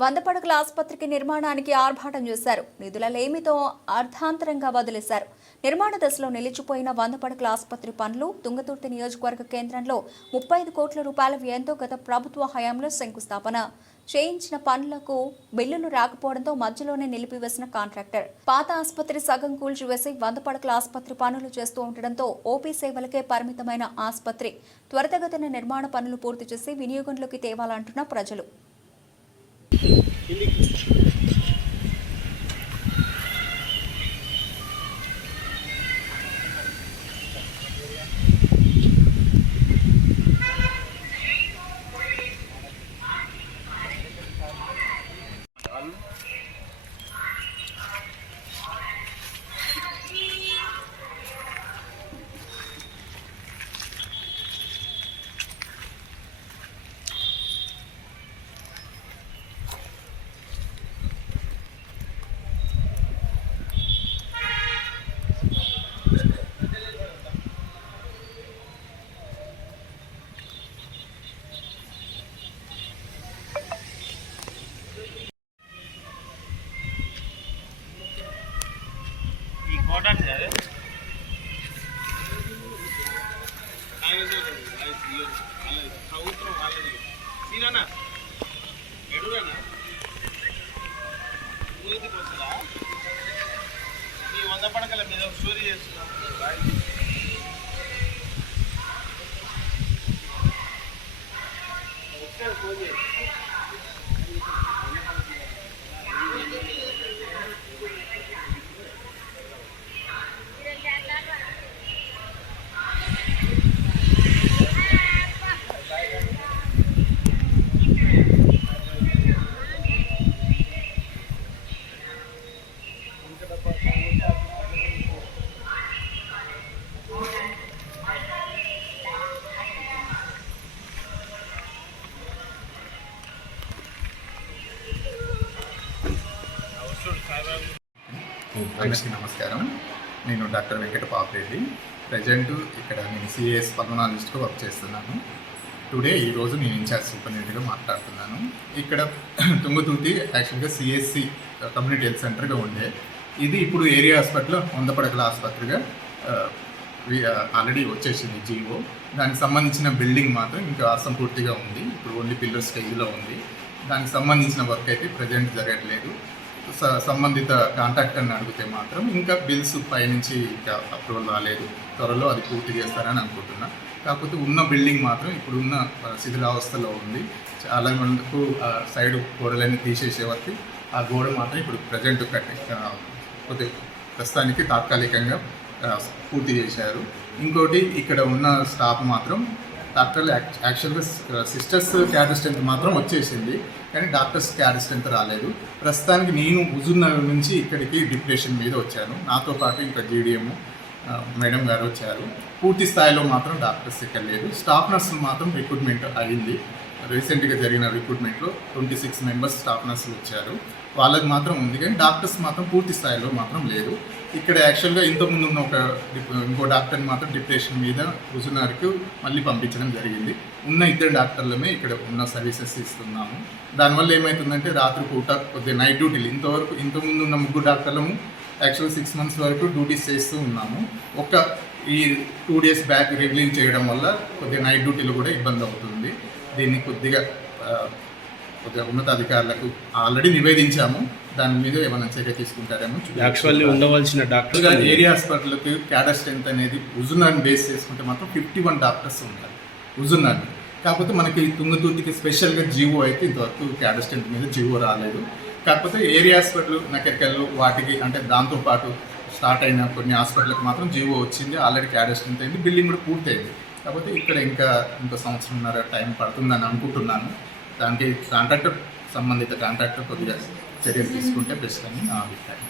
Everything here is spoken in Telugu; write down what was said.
100 పడకల ఆసుపత్రికి నిర్మాణానికి ఆర్భాటం చేశారు. నిధుల లేమితో అర్ధాంతరంగా వదిలేశారు. నిర్మాణ దశలో నిలిచిపోయిన 100 పడకల ఆసుపత్రి పనులు తుంగతుర్తి నియోజకవర్గ కేంద్రంలో 35 కోట్ల రూపాయల వ్యయంతో గత ప్రభుత్వ హయాంలో శంకుస్థాపన చేయించిన పనులకు బిల్లులు రాకపోవడంతో మధ్యలోనే నిలిపివేసిన కాంట్రాక్టర్ పాత ఆసుపత్రి సగం కూల్చివేసి 100 పడకల ఆసుపత్రి పనులు చేస్తూ ఉండడంతో ఓపీ సేవలకే పరిమితమైన ఆసుపత్రి త్వరితగతిన నిర్మాణ పనులు పూర్తి చేసి వినియోగంలోకి తేవాలంటున్న ప్రజలు. ఈ 100 పడకల మీద స్టోరీ చేస్తున్నాం. అందరికీ నమస్కారం. నేను డాక్టర్ వెంకట పాపిరెడ్డి. ప్రజెంట్ ఇక్కడ నేను సిఏఎస్ పల్మనాలజిస్ట్గా వర్క్ చేస్తున్నాను. ఈరోజు నేను ఇన్ఛార్జ్ సూపరింటెండెంట్గా మాట్లాడుతున్నాను. ఇక్కడ తుంగతుర్తి యాక్చువల్గా సిఎస్సి కమ్యూనిటీ హెల్త్ సెంటర్గా ఉండే ఇది ఇప్పుడు ఏరియా హాస్పిటల్ 100 పడకల ఆసుపత్రిగా ఆల్రెడీ వచ్చేసింది జీవో. దానికి సంబంధించిన బిల్డింగ్ మాత్రం ఇంకా అసంపూర్తిగా ఉంది. ఇప్పుడు ఓన్లీ పిల్లర్ స్టేజ్లో ఉంది. దానికి సంబంధించిన వర్క్ అయితే ప్రజెంట్ జరగట్లేదు. సంబంధిత కాంట్రాక్టర్ని అడిగితే మాత్రం ఇంకా బిల్స్ పైనుంచి ఇంకా అప్రూవల్ రాలేదు, త్వరలో అది పూర్తి చేస్తారని అనుకుంటున్నా. కాకపోతే ఉన్న బిల్డింగ్ మాత్రం ఇప్పుడున్న శిథిలావస్థలో ఉంది. చాలా మందికి సైడ్ గోడలన్నీ తీసేసే వరకు ఆ గోడ మాత్రం ఇప్పుడు ప్రజెంట్ ప్రస్తుతానికి తాత్కాలికంగా పూర్తి చేశారు. ఇంకోటి ఇక్కడ ఉన్న స్టాఫ్ మాత్రం డాక్టర్లు యాక్చువల్గా సిస్టర్స్ క్యాడర్ స్ట్రెంత్ మాత్రం వచ్చేసింది, కానీ డాక్టర్స్ క్యాడర్ స్ట్రెంత్ రాలేదు. ప్రస్తుతానికి నేను హుజూర్నగర్ నుంచి ఇక్కడికి డిప్యుటేషన్ మీద వచ్చాను. నాతో పాటు ఇంకా జీడిఎం మేడం గారు వచ్చారు. పూర్తి స్థాయిలో మాత్రం డాక్టర్స్ ఇక్కడ లేదు. స్టాఫ్ నర్సులు మాత్రం రిక్రూట్మెంట్ అయింది. రీసెంట్గా జరిగిన రిక్రూట్మెంట్లో 26 మెంబర్స్ స్టాఫ్ నర్సులు వచ్చారు. వాళ్ళకి మాత్రం ఉంది, కానీ డాక్టర్స్ మాత్రం పూర్తి స్థాయిలో మాత్రం లేదు. ఇక్కడ యాక్చువల్గా ఇంతకుముందు ఉన్న ఇంకో డాక్టర్ని మాత్రం డిప్రెషన్ మీద హుజూర్నగర్కి మళ్ళీ పంపించడం జరిగింది. ఉన్న 2 డాక్టర్లమే ఇక్కడ ఉన్న సర్వీసెస్ ఇస్తున్నాము. దానివల్ల ఏమవుతుందంటే రాత్రి పూట కొద్దిగా నైట్ డ్యూటీలు ఇంతకుముందు ఉన్న 3 డాక్టర్లము యాక్చువల్గా 6 months వరకు డ్యూటీస్ చేస్తూ ఉన్నాము. ఈ 2 days బ్యాక్ రిలీవ్ చేయడం వల్ల కొద్దిగా నైట్ డ్యూటీలు కూడా ఇబ్బంది అవుతుంది. దీన్ని కొద్దిగా ఉన్నతాధికారులకు ఆల్రెడీ నివేదించాము. దాని మీద ఏమైనా చర్య తీసుకుంటారేమో. యాక్చువల్లీ ఉండవలసిన డాక్టర్గా ఏరియా హాస్పిటల్కి క్యాడర్ స్ట్రెంత్ అనేది హుజూర్నగర్ని బేస్ చేసుకుంటే మాత్రం 51 డాక్టర్స్ ఉన్నారు హుజూర్నగర్. కాకపోతే మనకి తుంగతుర్తికి స్పెషల్గా జీవో అయితే ఇంతవరకు క్యాడర్ స్ట్రెంత్ మీద జీవో రాలేదు. కాకపోతే ఏరియా హాస్పిటల్ నకరికల్లు వాటికి అంటే దాంతోపాటు స్టార్ట్ అయిన కొన్ని హాస్పిటల్కి మాత్రం జీవో వచ్చింది. ఆల్రెడీ క్యాడర్ స్ట్రెంత్ అయింది, బిల్డింగ్ కూడా పూర్తయింది. కాకపోతే ఇక్కడ ఇంకో సంవత్సరంన్నర టైం పడుతుందని అనుకుంటున్నాను. దానికి సంబంధిత కాంట్రాక్టర్ కొద్దిగా చర్యలు తీసుకుంటే బెస్ట్ అని నా అభిప్రాయం.